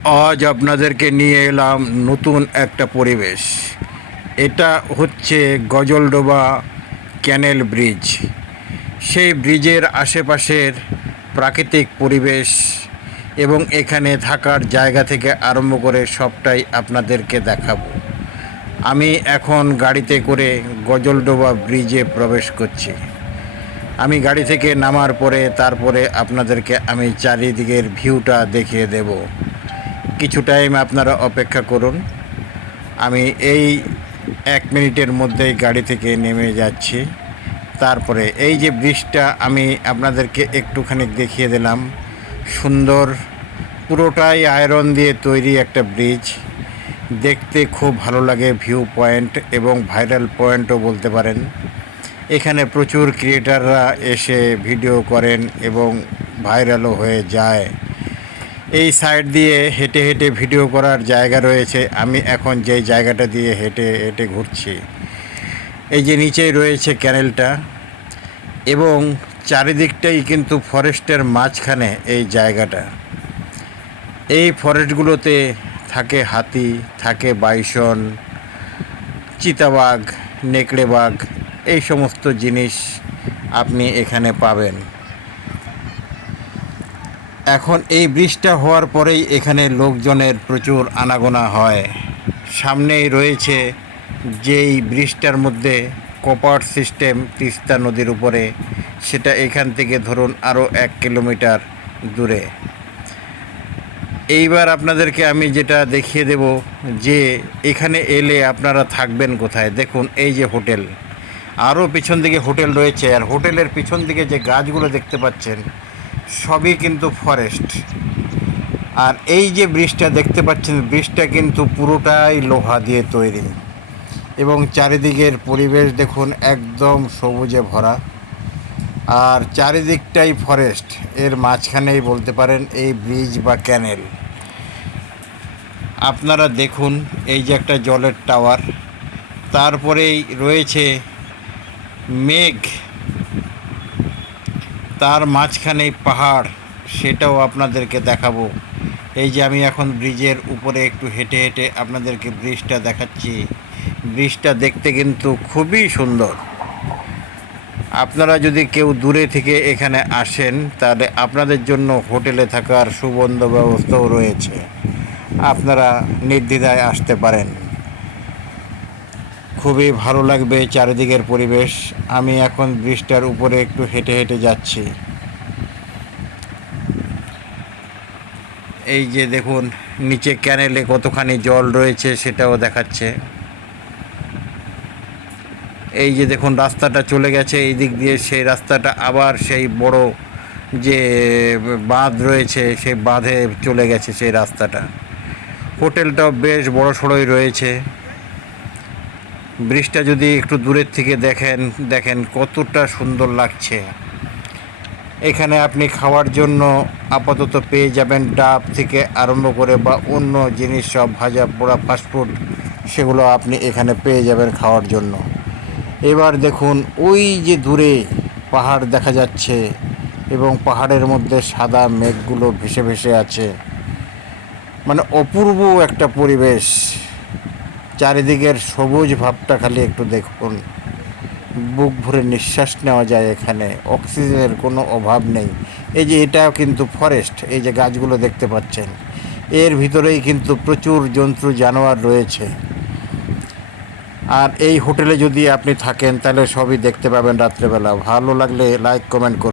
আজ আপনাদেরকে নিয়ে এলাম নতুন একটা পরিবেশ। এটা হচ্ছে গজলডোবা ক্যানেল ব্রিজ। সেই ব্রিজের আশেপাশের প্রাকৃতিক পরিবেশ এবং এখানে থাকার জায়গা থেকে আরম্ভ করে সবটাই আপনাদেরকে দেখাবো। আমি এখন গাড়িতে করে গজলডোবা ব্রিজে প্রবেশ করছি। আমি গাড়ি থেকে নামার পরে তারপরে আপনাদেরকে আমি চারিদিকের ভিউটা দেখিয়ে দেব। কিছু টাইম আপনারা অপেক্ষা করুন। আমি এই 1 মিনিটের মধ্যেই গাড়ি থেকে নেমে যাচ্ছি। তারপরে এই যে ব্রিজটা আমি আপনাদেরকে একটুখানি দেখিয়ে দিলাম। সুন্দর, পুরোটাই আয়রন দিয়ে তৈরি একটা ব্রিজ। দেখতে খুব ভালো লাগে, ভিউ পয়েন্ট এবং ভাইরাল পয়েন্টও বলতে পারেন। এখানে প্রচুর ক্রিয়েটাররা এসে ভিডিও করেন এবং ভাইরালও হয়ে যায়। এই সাইড দিয়ে হেঁটে হেঁটে ভিডিও করার জায়গা রয়েছে। আমি এখন যেই জায়গাটা দিয়ে হেঁটে হেঁটে ঘুরছি, এই যে নিচেই রয়েছে ক্যানেলটা এবং চারিদিকটাই কিন্তু ফরেস্টের মাঝখানে এই জায়গাটা। এই ফরেস্টগুলোতে থাকে হাতি, থাকে বাইসন, চিতাবাঘ, নেকড়ে বাঘ, এই সমস্ত জিনিস আপনি এখানে পাবেন। এখন এই ব্রিজটা হওয়ার পরেই এখানে লোকজনের প্রচুর আনাগোনা হয়। সামনেই রয়েছে যেই ব্রিজটার মধ্যে কপার সিস্টেম তিস্তা নদীর উপরে, সেটা এখান থেকে ধরুন আরও 1 কিলোমিটার দূরে। এইবার আপনাদেরকে আমি যেটা দেখিয়ে দেব যে এখানে এলে আপনারা থাকবেন কোথায়। দেখুন এই যে হোটেল, আরও পিছন দিকে হোটেল রয়েছে, আর হোটেলের পিছন দিকে যে গাছগুলো দেখতে পাচ্ছেন সবই কিন্তু ফরেস্ট। আর এই যে ব্রিজটা দেখতে পাচ্ছেন, ব্রিজটা কিন্তু পুরোটাই লোহা দিয়ে তৈরি এবং চারিদিকের পরিবেশ দেখুন একদম সবুজে ভরা, আর চারিদিকটাই ফরেস্ট। এর মাঝখানেই বলতে পারেন এই ব্রিজ বা ক্যানেল। আপনারা দেখুন এই যে একটা জলের টাওয়ার, তারপরেই রয়েছে মেঘ, তার মাঝখানেই পাহাড়, সেটাও আপনাদেরকে দেখাবো। এই যে আমি এখন ব্রিজের উপরে একটু হেঁটে হেঁটে আপনাদেরকে ব্রিজটা দেখাচ্ছি। ব্রিজটা দেখতে কিন্তু খুবই সুন্দর। আপনারা যদি কেউ দূরে থেকে এখানে আসেন তাহলে আপনাদের জন্য হোটেলে থাকার সুবন্ধ ব্যবস্থাও রয়েছে, আপনারা নির্দ্বিধায় আসতে পারেন। খুবই ভালো লাগবে চারিদিকের পরিবেশ। আমি এখন ব্রিজটার উপরে একটু হেঁটে হেঁটে যাচ্ছি। এই যে দেখুন নিচে ক্যানেলে কতখানি জল রয়েছে সেটাও দেখাচ্ছে। এই যে দেখুন রাস্তাটা চলে গেছে এই দিক দিয়ে, সেই রাস্তাটা আবার সেই বড় যে বাঁধ রয়েছে সেই বাঁধে চলে গেছে সেই রাস্তাটা। হোটেলটাও বেশ বড় সড়োই রয়েছে। ব্রিজটা যদি একটু দূরের থেকে দেখেন কতটা সুন্দর লাগছে। এখানে আপনি খাওয়ার জন্য আপাতত পেয়ে যাবেন ডাব থেকে আরম্ভ করে বা অন্য জিনিস, সব ভাজা পোড়া ফাস্টফুড, সেগুলো আপনি এখানে পেয়ে যাবেন খাওয়ার জন্য। এবার দেখুন ওই যে দূরে পাহাড় দেখা যাচ্ছে এবং পাহাড়ের মধ্যে সাদা মেঘগুলো ভেসে ভেসে আছে। মানে অপূর্ব একটা পরিবেশ। চারিদিকের সবুজ ভাবটা খালি একটু দেখুন, বুক ভরে নিঃশ্বাস নেওয়া যায়। এখানে অক্সিজেনের কোনো অভাব নেই। এই যে এটাও কিন্তু ফরেস্ট, এই যে গাছগুলো দেখতে পাচ্ছেন এর ভিতরেই কিন্তু প্রচুর জন্তু জানোয়ার রয়েছে। আর এই হোটেলে যদি আপনি থাকেন তাহলে সবই দেখতে পাবেন রাত্রেবেলা। ভালো লাগলে লাইক কমেন্ট করুন।